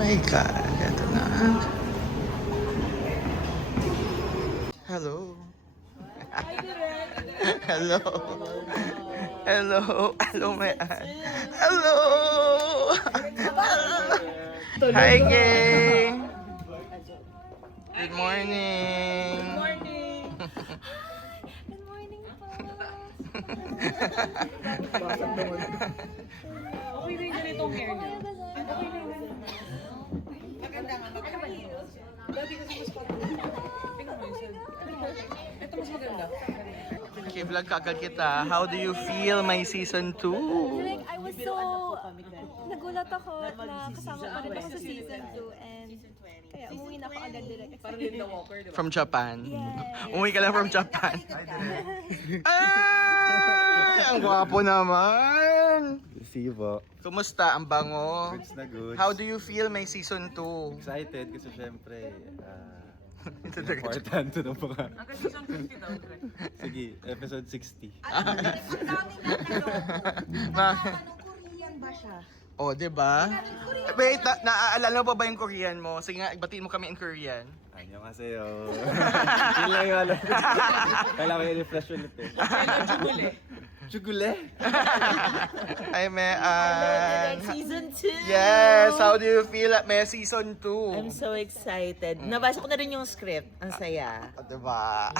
my God. Ito na. Hello. Hello. Hello. Hello, my aunt. Hello. Hi, gang. Good morning. Good morning po. Okay na yung ganitong hair niya. Okay na yung maganda nga. Dati kasi mas pag... Tingnan mo yun. Ito mas maganda. Okay, vlog ka agad kita. How do you feel my season 2? Like, I was so... Nagulat ako na kasama pa rin ako sa season 2 and kaya umuwi na ako agad direct. Parang Linda Walker, di ba? From Japan. Yes. Umuwi ka lang from Japan. Ay! Ang gwapo naman! See you po. Kumusta? Ang bango? Goods na goods. How do you feel may season 2? Excited kasi syempre, Ito talaga. important to ng mga... Hanggang season 50 daw, Dre. Sige, episode 60. Ang dami na tanong. Anong Korean ba siya? Oh, di ba? Wait, naaalala mo pa ba yung Korean mo? Sige nga, batiin mo kami in Korean. Annyeonghaseyo. Yun lang yung alam ko. Kailangan yung refresh ulit eh. Hello, Jumule. Chugule? Ay, Mean. Season 2! Yes! How do you feel at may season 2? I'm so excited. Nabasa ko na rin yung script. Ang saya. Diba?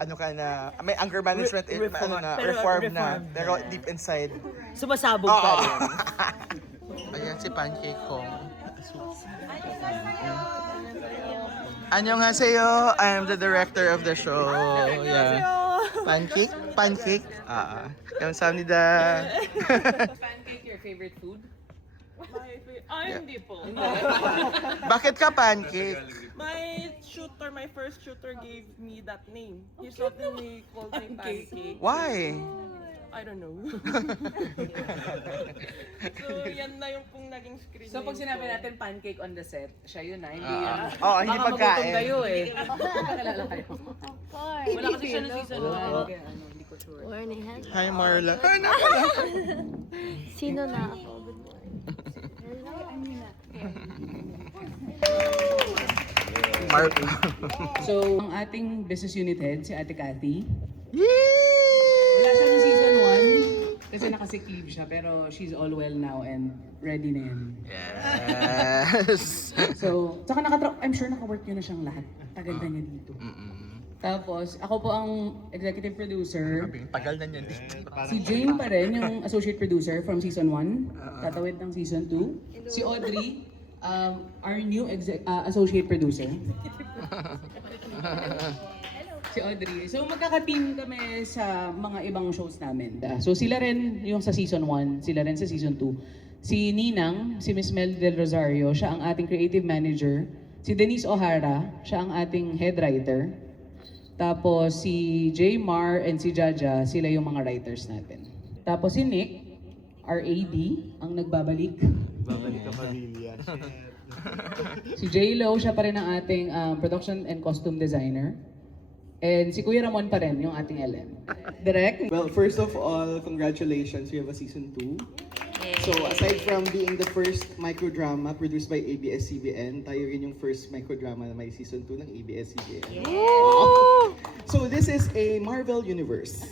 Ano ka na? May anger management, Reform. ano na, Pero reform na. reform Pero na. deep inside. Sumasabog pa rin. Ayan si Pancake ko. Annyeonghaseyo. I am the director of the show. Yeah. Pancake? Pancake? Kamsahamnida. Pancake, your favorite food? Hindi po. Bakit ka pancake? My first shooter gave me that name. He suddenly called me Pancake. Why? I don't know. So, yan na yung pong naging screen So, pag name sinabi ko. natin pancake on the set, siya yun na, hindi yun. Oo, hindi Baka pagkain. magutom kayo eh. Pagkalala kayo. Of course. Wala kasi siya ng season 1. Kaya ano, hindi ko sure. Morning, Hi, Marla. Ay, naku. Sino na ako? Good morning. Hello, Amina. Marla. So, ang ating business unit head, si Ate Cathy, Yay! wala siya ng season 1 kasi nakasick leave siya, pero she's all well now and ready na yan. Yes. So, saka I'm sure naka-work yun na siyang lahat. Tagal na niya dito. Tapos, ako po ang executive producer. Tagal na niyan dito. Si Jane pa rin, yung associate producer from season 1. Tatawid ng season 2. Si Audrey, our new associate producer. Si Audrey. So magkaka-team kami sa mga ibang shows namin. So sila rin yung sa season 1, sila rin sa season 2. Si Ninang, si Miss Mel Del Rosario, siya ang ating creative manager. Si Denise O'Hara, siya ang ating head writer. Tapos si J. Mar and si Jaja, sila yung mga writers natin. Tapos si Nick, our AD, ang nagbabalik. Babalik ka pamilya. Si J. Lo, siya pa rin ang ating production and costume designer. And si Kuya Ramon pa rin, yung ating LM. Direct? Well, first of all, congratulations, we have a season 2. So, aside from being the first microdrama produced by ABS-CBN, tayo rin yung first microdrama na may season 2 ng ABS-CBN. So, this is a Marvel universe.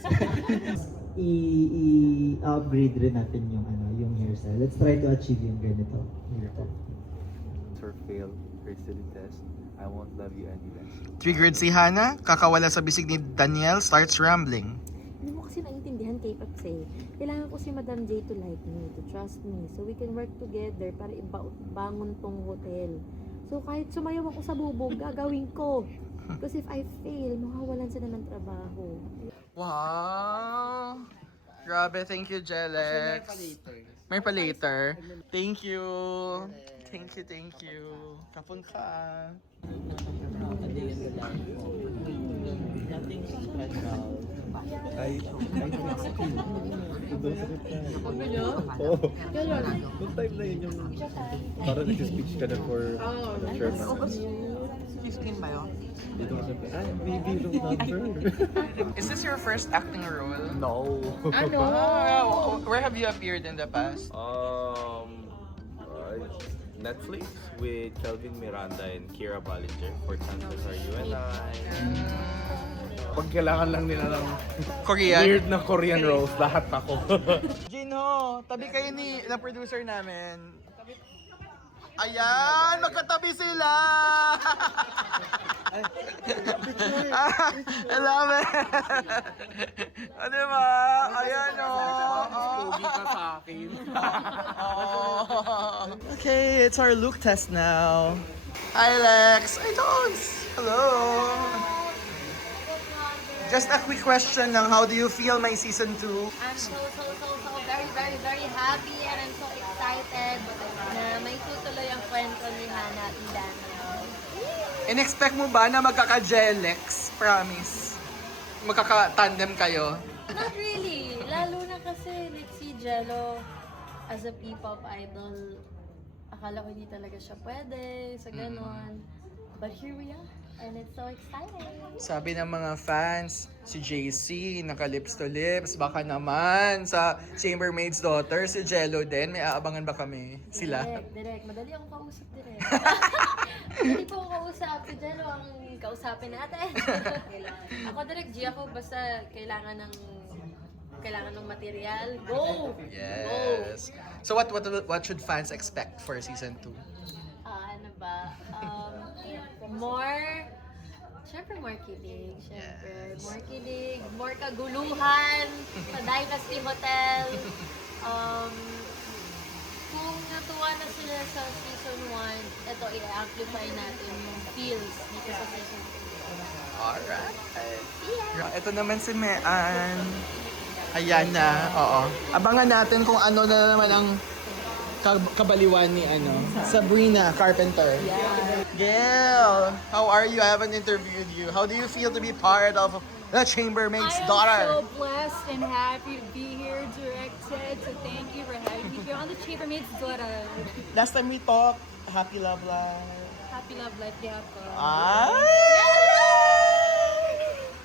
I-upgrade rin natin yung yung hairstyle. Let's try to achieve yung ganito. For fail, still test. I won't love you any less. Triggered si Hana, kakawala sa bisig ni Daniel, starts rambling. Hindi mo kasi naiintindihan K-pop eh. Kailangan ko si Madam J to like me, to trust me, so we can work together para ibangon tong hotel. So kahit sumayaw ako sa bubog, gagawin ko. Because if I fail, makawalan sila ng trabaho. Wow! Grabe, thank you, Jelex. May pa later. Thank you. Thank you, thank you. Kapon ka. Nothing special. Ay, Oo. Noong time na yun yung... Parang nag-speech ka na for Sherman. Skin ba yun? Dito ka sabi, maybe yung number. Is this your first acting role? No. Ano? Where have you appeared in the past? Netflix with Kelvin Miranda and Kira Ballinger for Chances Are You and I. Pag kailangan lang nila ng Korean. weird na Korean roles, lahat ako. Jinho, tabi kayo ng producer namin. Ayan, magkatabi sila! I love it! O, diba? Ayan o. Pogi ka sa akin. Okay, it's our look test now. Hi Lex! Hi Tones! Hello! Just a quick question lang, how do you feel my season 2? I'm so very happy and I'm so excited na may tutuloy ang kwento ni Hana at ni Daniel. In-expect mo ba na magkaka-Jelex? Promise. Magkaka-tandem kayo? Not really. Lalo na kasi like si Jello as a P-pop idol, akala ko hindi talaga siya pwede, sa ganon. But here we are. And it's so exciting. Sabi ng mga fans, si JC, naka-lips to lips. Baka naman sa Chambermaid's Daughter, si Jello din. May aabangan ba kami? Sila? Direct. Madali akong kausap direct. Hindi po ako kausap. Si Jello ang kausapin natin. Ako direct G ako basta kailangan ng material. Go! Yes. So what should fans expect for season 2? Ano ba? Siyempre more kilig. Siyempre, Yes. more kilig, more kaguluhan sa Dynasty Hotel. Kung natuwa na sila sa season 1, ito i-amplify natin yung feels dito sa season 2. Alright. Ito naman si Mean. Ayan na, oo. Abangan natin kung ano na naman ang kabaliwan ni Sabrina Carpenter. Gail, how are you? I haven't interviewed you. How do you feel to be part of the Chambermaid's Daughter? I am so blessed and happy to be here, directed. So thank you for having me here on the Chambermaid's Daughter. Last time we talked, Happy Love Life. Happy love life, Diaco.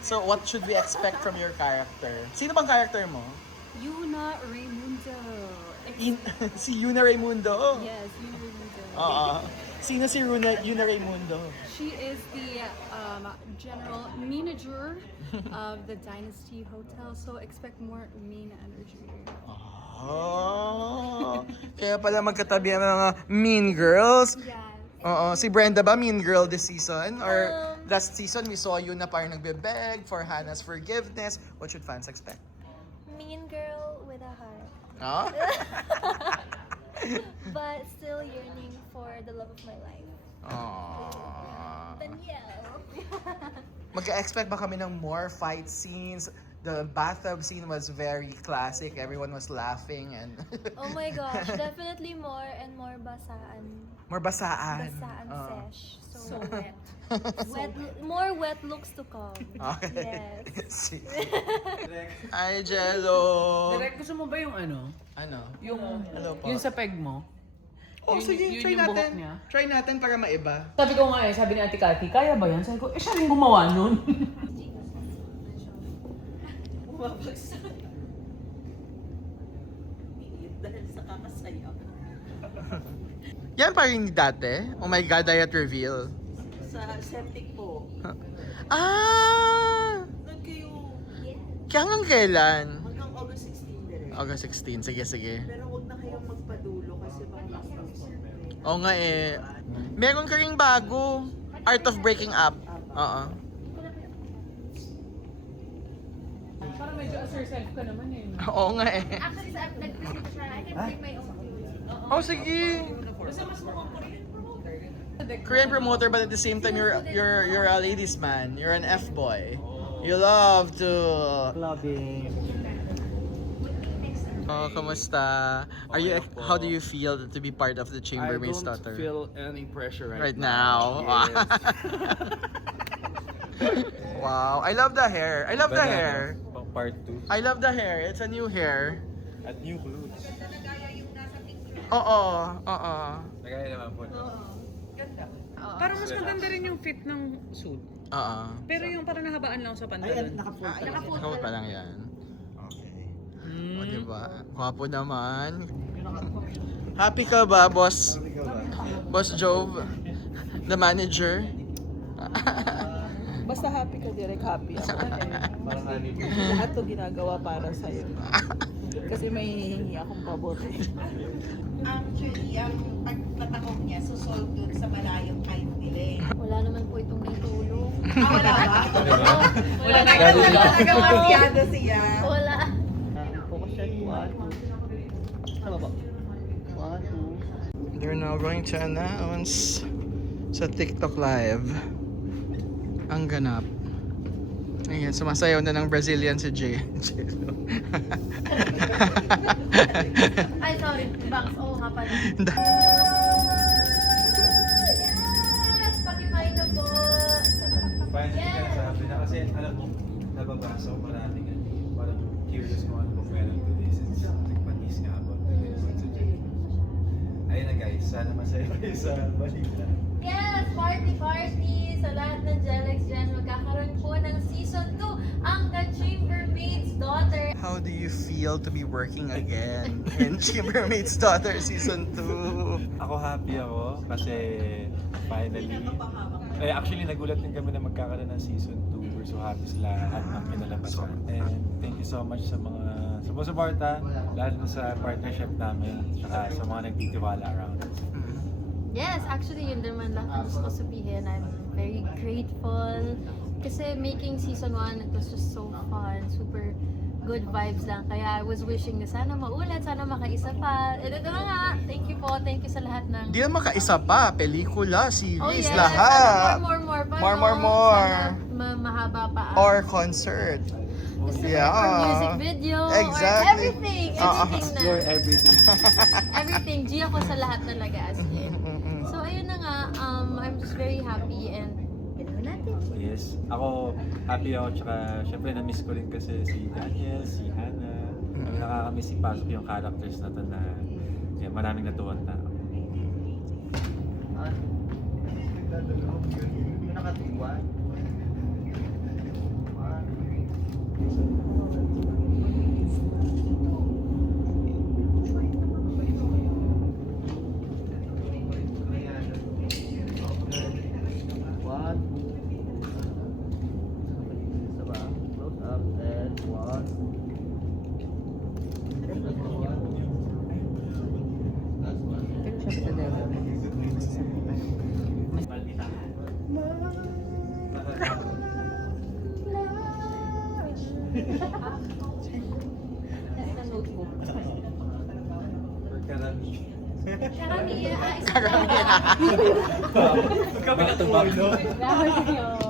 So what should we expect from your character? Sino bang character mo? Yuna Raimundo. Si Yuna Raimundo. Yes, Yuna Raimundo. Sino si Yuna Raimundo? She is the general manager of the Dynasty Hotel, so expect more mean energy. Oh, kaya pala magkatabi ang mga mean girls. Yes. Oo, si Brenda ba mean girl this season? Or last season we saw you na parang nagbe-beg for Hannah's forgiveness. What should fans expect? Mean girl with a heart. Oh? But still yearning for the love of my life. Aww. Danielle. Mag-expect ba kami ng more fight scenes? The bathtub scene was very classic. Everyone was laughing and Oh my gosh, definitely more and more basaan. more basaan. Basaan sesh. So wet. More wet looks to come. Okay. Yes. Hi, Jello. Direk, gusto mo ba yung ano? Ano? Yung, Hello po. yung sa peg mo? Oh, sige, yun try yung buhok natin. niya? Try natin para maiba. Sabi ko nga sabi ni Ate Cathy, kaya ba yan? Sabi ko, siya rin gumawa nun. Dahil sa kakasayaw. Yan pa rin dati. Oh my God, diet reveal. Sa septic po. Ah! Doon kayo Kaya hanggang kailan? hanggang August 16 direct. August 16. Sige. Pero huwag na kayong magpadulo kasi baka Oo nga eh. Meron ka ring bago. Art of Breaking Up. Oo. Parang medyo assert self ka naman eh. Oo nga eh. Actually, nag-visit siya. I can bring my own food. Oh, sige. Kasi mas mukhang Korean promoter. Korean promoter, but at the same time, you're a ladies man. You're an F-boy. You love to... Clubbing. Oh, kamusta? How do you feel to be part of the Chambermaid's I don't Daughter? feel any pressure Right now. Yes. Wow, I love the hair. I love the hair. Part 2. I love the hair. It's a new hair. At new clothes. Oo. Nagaya naman po. Parang mas maganda rin yung fit ng suit. Oo. Pero yung parang nahabaan lang sa pantalon. Ikaw pa lang yan. Okay. O diba? Gwapo naman. Happy ka ba, boss? Boss Jove, the manager. Basta happy ka, direct happy ako. Lahat to ginagawa para sa'yo. Kasi may hihingi akong pabor. Actually, ang pagtatakog niya, susolve dun sa malayong kahit nila. Wala naman po itong naitulong. Wala ba? Wala na nagawagiyado siya. Wala. They're now going to announce sa TikTok Live ang ganap. Ayan, sumasayaw na ng Brazilian si Jay. Ay, sorry. Bangs. Oo nga pala. Yes! Pakipay na po. Sabi na kasi alam mo, nababasa ko maraming parang curious kung ano kung meron to this and nagpanis nga about this. Ayun na guys, sana masaya kayo sa balita. Yes! Party! Sa lahat ng Jelex dyan, magkakaroon po ng Season 2 ang The Chambermaid's Daughter. How do you feel to be working again in Chambermaid's Daughter Season 2? Ako happy ako kasi finally, actually nagulat din kami na magkakaroon ng season 2. We're so happy sa lahat ng pinalabasan. And thank you so much sa mga sumusuporta, lalo na sa partnership namin, saka sa mga nagtitiwala around us. Yes, actually yun naman lang ang gusto ko sabihin. I'm very grateful. Kasi making Season 1, it was just so fun. Super good vibes lang. Kaya I was wishing na sana maulit, sana makaisa pa. And ito na nga, thank you po. Thank you sa lahat ng... Di na makaisa pa, pelikula, series, Oh yes, lahat. sana more pa. More. Sana mahaba pa. Or concert. Yeah. Or music video. Exactly. Or everything. Everything na. everything. Everything. G ako sa lahat talaga as in. So ayun na nga, I'm just very happy and gano'n natin. Yes, ako happy ako, tsaka syempre na-miss ko rin kasi si Daniel, si Hannah. Kami nakakamiss ipasok yung characters na to na maraming natuwan na. Karami. Karami, isa Karami. lang. Back to back.